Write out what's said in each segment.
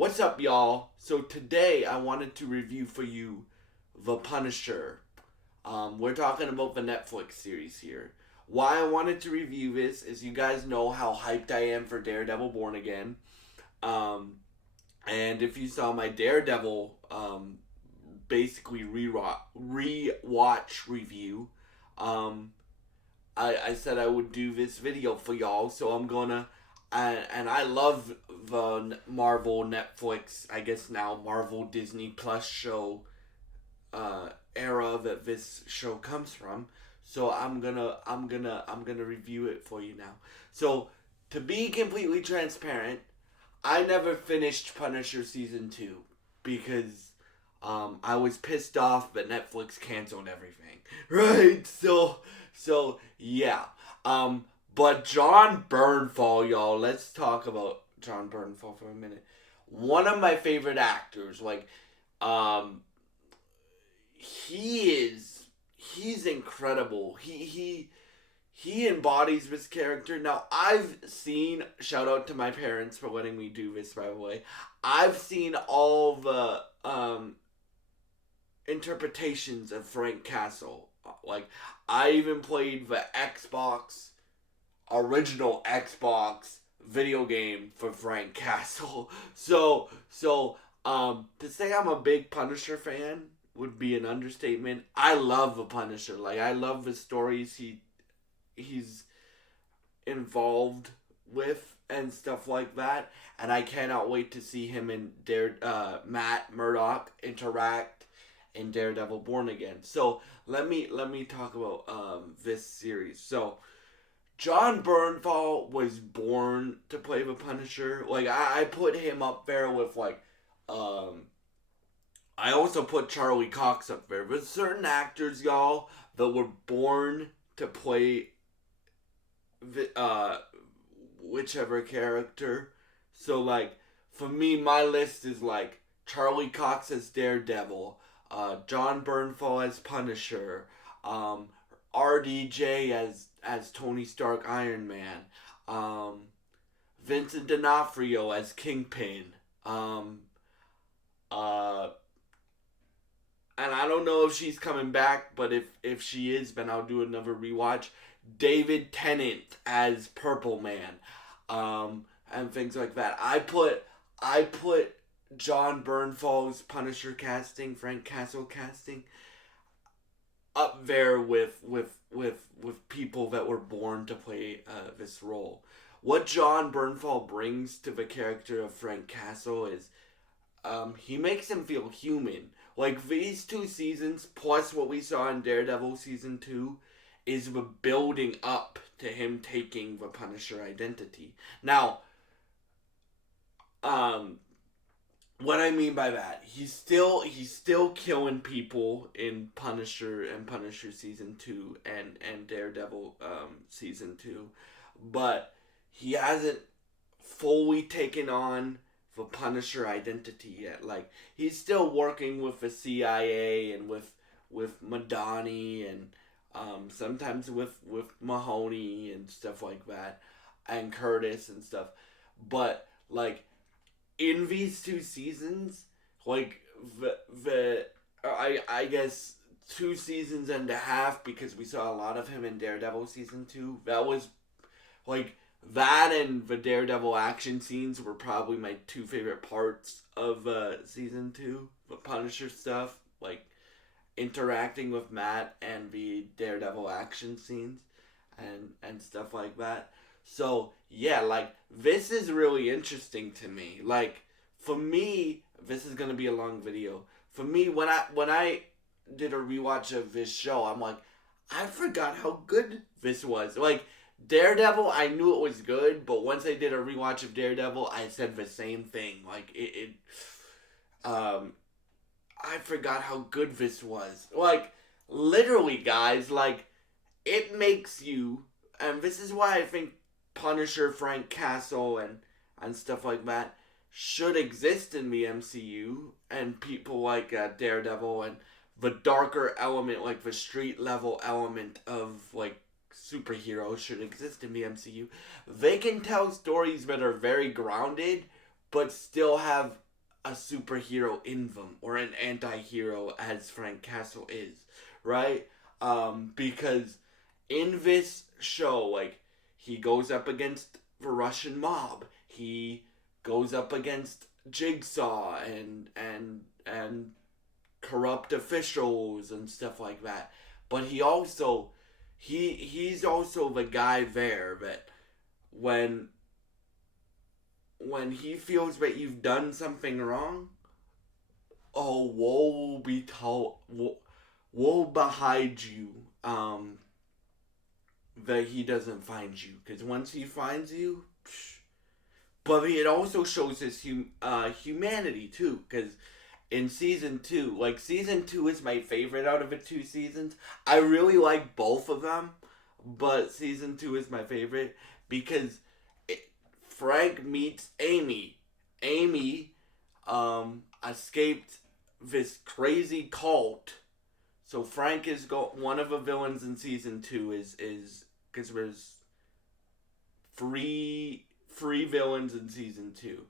What's up, y'all? So today I wanted to review for you The Punisher. We're talking about the Netflix series here. Why I wanted to review this is you guys know how hyped I am for Daredevil Born Again. Um, and if you saw my Daredevil basically re-watch review, um, I said I would do this video for y'all, so I'm gonna. And I love the Marvel Netflix, I guess now Marvel Disney Plus show era that this show comes from. So I'm gonna review it for you now. So to be completely transparent, I never finished Punisher season 2 because I was pissed off that Netflix canceled everything. Right? So yeah. But Jon Bernthal, y'all, let's talk about Jon Bernthal for a minute. One of my favorite actors, um he's incredible. He embodies this character. Now, I've seen, shout out to my parents for letting me do this, by the way. I've seen all the interpretations of Frank Castle. Like, I even played the original Xbox video game for Frank Castle. To say I'm a big Punisher fan would be an understatement. I love the Punisher. Like, I love the stories he's involved with and stuff like that. And I cannot wait to see him and Matt Murdock interact in Daredevil Born Again. So let me talk about this series. So Jon Bernthal was born to play the Punisher. Like I put him up there with um I also put Charlie Cox up there. But certain actors, y'all, that were born to play uh whichever character. So like for me, my list is like Charlie Cox as Daredevil, Jon Bernthal as Punisher, um, RDJ as Tony Stark Iron Man, um, Vincent D'Onofrio as Kingpin, um, uh, and I don't know if she's coming back, but if she is, then I'll do another rewatch. David Tennant as Purple Man, and things like that. I put Jon Bernthal's Punisher casting, Frank Castle casting, up there with people that were born to play this role. What Jon Bernthal brings to the character of Frank Castle is he makes him feel human. Like these 2 seasons, plus what we saw in Daredevil season 2, is the building up to him taking the Punisher identity. Now, um, what I mean by that, he's still killing people in Punisher and Punisher season 2 and Daredevil season 2, but he hasn't fully taken on the Punisher identity yet. Like he's still working with the CIA and with Madani and sometimes with Mahoney and stuff like that, and Curtis and stuff. But like in these 2 seasons, like I guess 2 seasons and a half, because we saw a lot of him in Daredevil season 2. That was like that, and the Daredevil action scenes were probably my 2 favorite parts of season 2. The Punisher stuff, like interacting with Matt, and the Daredevil action scenes and stuff like that. So yeah, like this is really interesting to me. Like for me, this is gonna be a long video. For me, when I did a rewatch of this show, I'm like, I forgot how good this was. Like Daredevil, I knew it was good, but once I did a rewatch of Daredevil, I said the same thing. Like um, I forgot how good this was. Like literally, guys, like it makes you, and this is why I think Punisher, Frank Castle, and stuff like that should exist in the MCU, and people like Daredevil and the darker element, like the street level element of like superheroes should exist in the MCU. They can tell stories that are very grounded, but still have a superhero in them or an anti-hero as Frank Castle is, right? Because in this show, like, he goes up against the Russian mob. He goes up against Jigsaw and corrupt officials and stuff like that. But he's also the guy there that when he feels that you've done something wrong, oh, woe will be told, woe behind you, that he doesn't find you. Because once he finds you, but it also shows his humanity too. Because in season 2, like, season 2 is my favorite out of the 2 seasons. I really like both of them, but season 2 is my favorite because Frank meets Amy. Amy escaped this crazy cult. So Frank is one of the villains in season 2 is because there's three villains in season 2.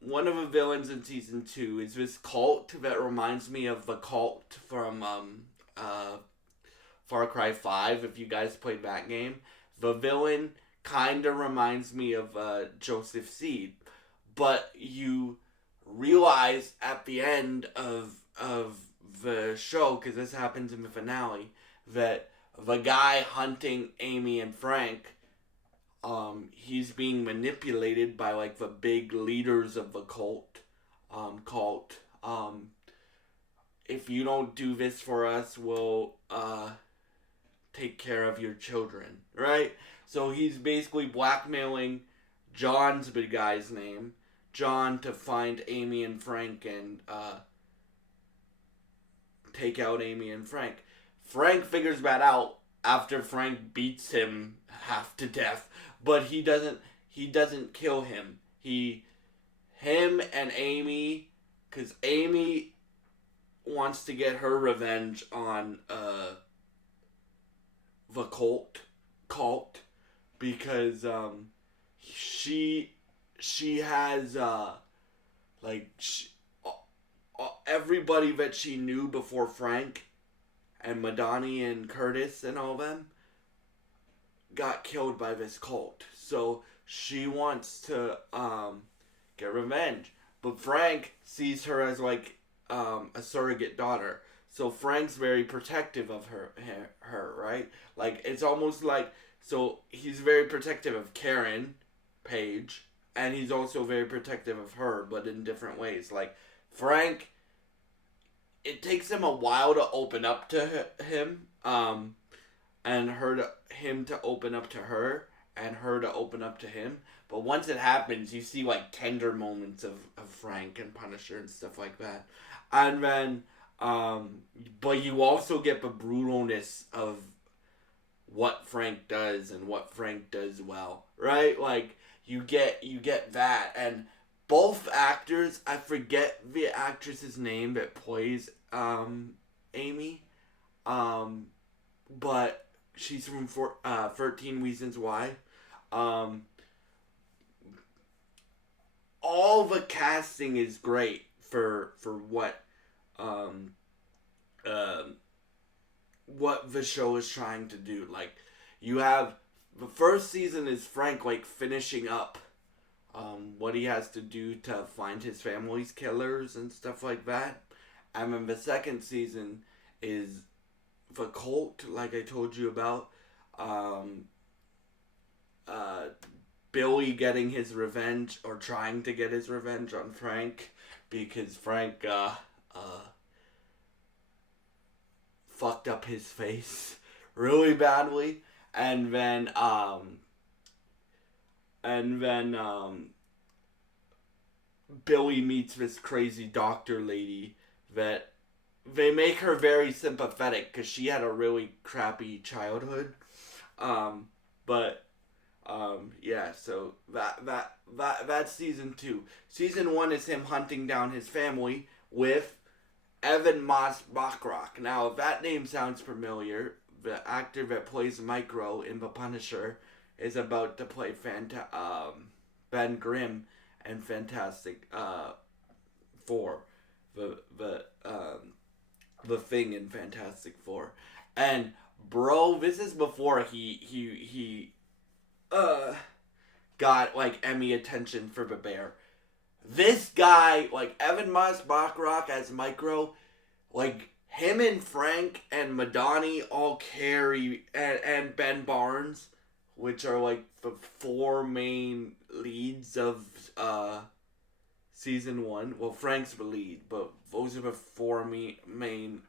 One of the villains in season 2 is this cult that reminds me of the cult from Far Cry 5, if you guys played that game. The villain kind of reminds me of Joseph Seed. But you realize at the end of the show, because this happens in the finale, that the guy hunting Amy and Frank, he's being manipulated by, like, the big leaders of the cult. If you don't do this for us, we'll take care of your children, right? So he's basically blackmailing John's the guy's name, John, to find Amy and Frank and take out Amy and Frank. Frank figures that out after Frank beats him half to death, but he doesn't kill him. Him and Amy, because Amy wants to get her revenge on the cult, because she has everybody that she knew before Frank and Madani and Curtis and all them got killed by this cult. So she wants to get revenge. But Frank sees her as, like, a surrogate daughter. So Frank's very protective of her, right? Like, it's almost like, so he's very protective of Karen Page, and he's also very protective of her, but in different ways. Like, Frank, it takes him a while to open up to him, and him to open up to her, and her to open up to him. But once it happens, you see, like, tender moments of Frank and Punisher and stuff like that. And then, but you also get the brutalness of what Frank does and what Frank does well, right? Like, you get that, and both actors, I forget the actress's name that plays Amy, but she's from 13 Reasons Why. All the casting is great for what the show is trying to do. Like, you have the first season is Frank, like, finishing up what he has to do to find his family's killers and stuff like that. And then the second season is the cult, like I told you about. Billy getting his revenge, or trying to get his revenge on Frank, because Frank fucked up his face really badly. And then Billy meets this crazy doctor lady that they make her very sympathetic because she had a really crappy childhood. Yeah, so that's season 2. Season 1 is him hunting down his family with Evan Moss Bachrach. Now, if that name sounds familiar, the actor that plays Micro in The Punisher is about to play Ben Grimm and Fantastic Four, the Thing in Fantastic Four, and bro, this is before he got like Emmy attention for the Bear. This guy, like Evan Moss Bachrach as Micro, like him and Frank and Madani all carry, and Ben Barnes, which are like the four main leads of season one. Well, Frank's the lead, but those are the four main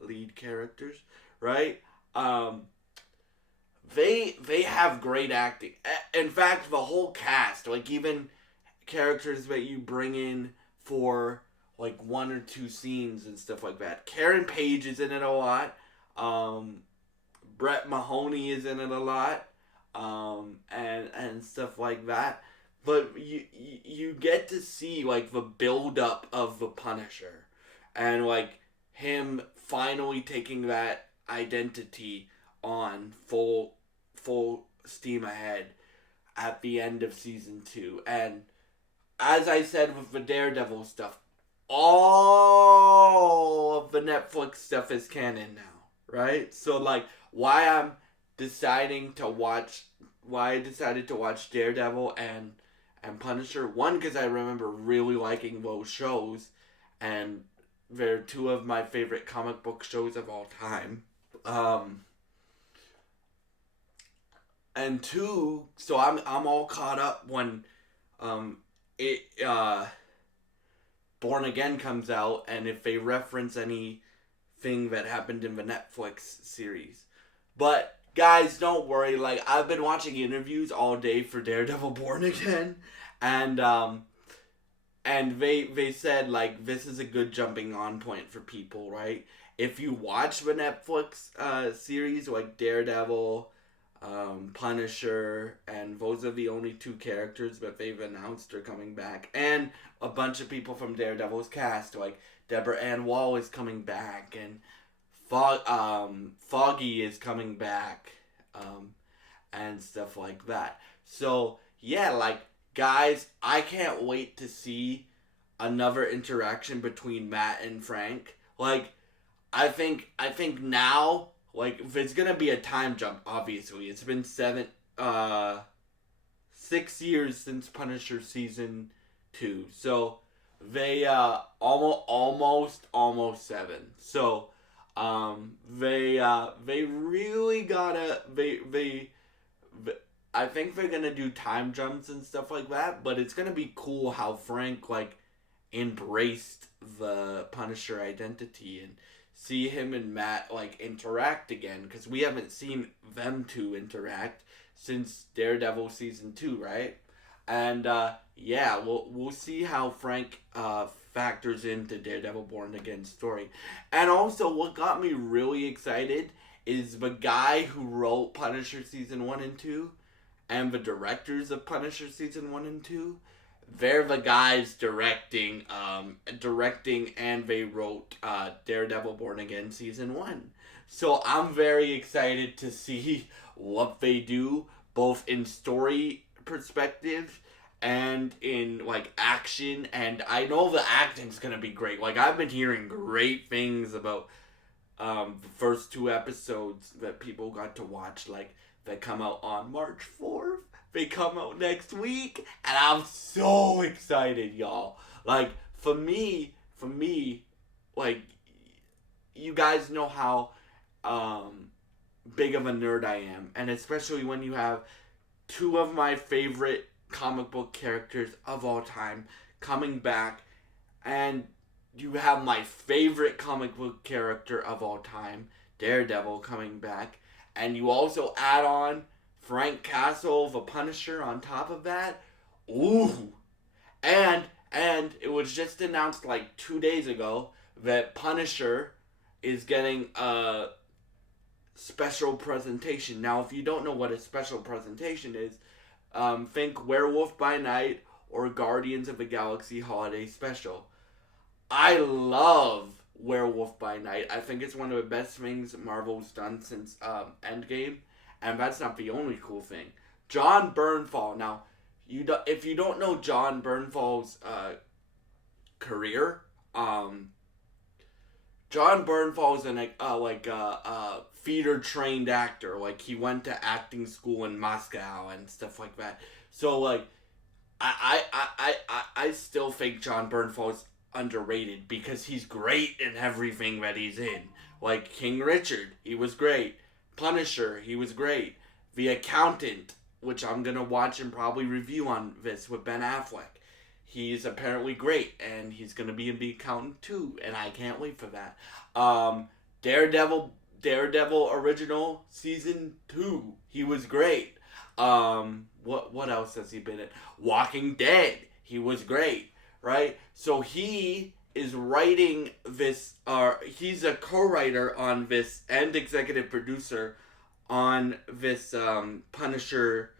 lead characters, right? Um, they have great acting. In fact, the whole cast, like even characters that you bring in for like one or two scenes and stuff like that. Karen Page is in it a lot. Brett Mahoney is in it a lot. And stuff like that. But you get to see like the build up of the Punisher, and like him finally taking that identity on full steam ahead at the end of season 2. And as I said with the Daredevil stuff, all of the Netflix stuff is canon now, right? So like why I decided to watch Daredevil and Punisher, one, because I remember really liking those shows, and they're two of my favorite comic book shows of all time. And two, so I'm all caught up when it Born Again comes out, and if they reference anything that happened in the Netflix series. But guys, don't worry. Like, I've been watching interviews all day for Daredevil Born Again, and they said like this is a good jumping on point for people, right? If you watch the Netflix series like Daredevil, Punisher, and those are the only two characters that they've announced are coming back, and a bunch of people from Daredevil's cast, like Deborah Ann Wall is coming back, and Foggy is coming back, and stuff like that. So yeah, like guys, I can't wait to see another interaction between Matt and Frank. Like, I think now, like, if it's gonna be a time jump, obviously it's been 6 years since Punisher season 2, so they almost 7. So they really gotta they I think they're gonna do time jumps and stuff like that, but it's gonna be cool how Frank like embraced the Punisher identity and see him and Matt like interact again, because we haven't seen them two interact since Daredevil season 2, right? And yeah, we'll see how Frank factors into Daredevil Born Again story. And also, what got me really excited is the guy who wrote Punisher season 1 and 2, and the directors of Punisher season 1 and 2. They're the guys directing, and they wrote Daredevil Born Again season 1. So I'm very excited to see what they do, both in story perspective and in like action. And I know the acting's gonna be great. Like, I've been hearing great things about the first 2 episodes that people got to watch, like that come out on March 4th. They come out next week, and I'm so excited, y'all. Like, for me, like, you guys know how big of a nerd I am, and especially when you have 2 of my favorite comic book characters of all time coming back, and you have my favorite comic book character of all time, Daredevil, coming back, and you also add on Frank Castle, the Punisher, on top of that. Ooh. And it was just announced like 2 days ago that Punisher is getting a special presentation. Now, if you don't know what a special presentation is, think Werewolf by Night or Guardians of the Galaxy Holiday Special. I love Werewolf by Night. I think it's one of the best things Marvel's done since Endgame. And that's not the only cool thing. Jon Bernthal. Now, if you don't know Jon Bernthал's career. John Bernthal is a theater trained actor. Like, he went to acting school in Moscow and stuff like that. So like, I still think John Bernthal is underrated because he's great in everything that he's in. Like King Richard, he was great. Punisher, he was great. The Accountant, which I'm gonna watch and probably review on this with Ben Affleck. He's apparently great, and he's gonna be in The Accountant too, and I can't wait for that. Daredevil original season 2, he was great. What else has he been in? Walking Dead, he was great, right? So he is writing this. He's a co-writer on this and executive producer on this Punisher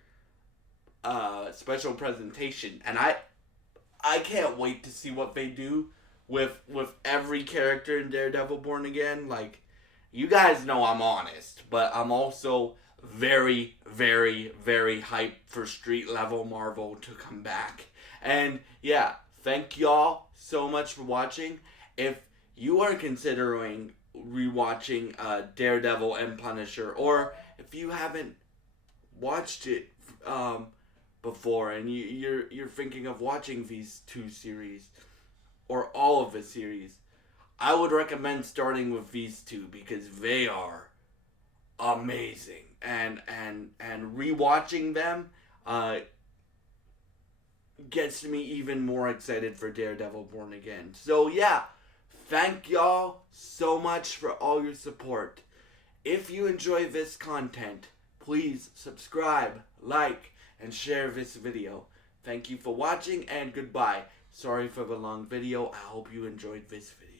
special presentation, and I can't wait to see what they do with every character in Daredevil Born Again. Like, you guys know I'm honest, but I'm also very, very, very hyped for street level Marvel to come back. And yeah, thank y'all so much for watching. If you are considering rewatching Daredevil and Punisher, or if you haven't watched it before and you're thinking of watching these 2 series or all of the series, I would recommend starting with these 2 because they are amazing, and rewatching them gets me even more excited for Daredevil Born Again. So yeah, thank y'all so much for all your support. If you enjoy this content, please subscribe, like, and share this video. Thank you for watching, and goodbye. Sorry for the long video. I hope you enjoyed this video.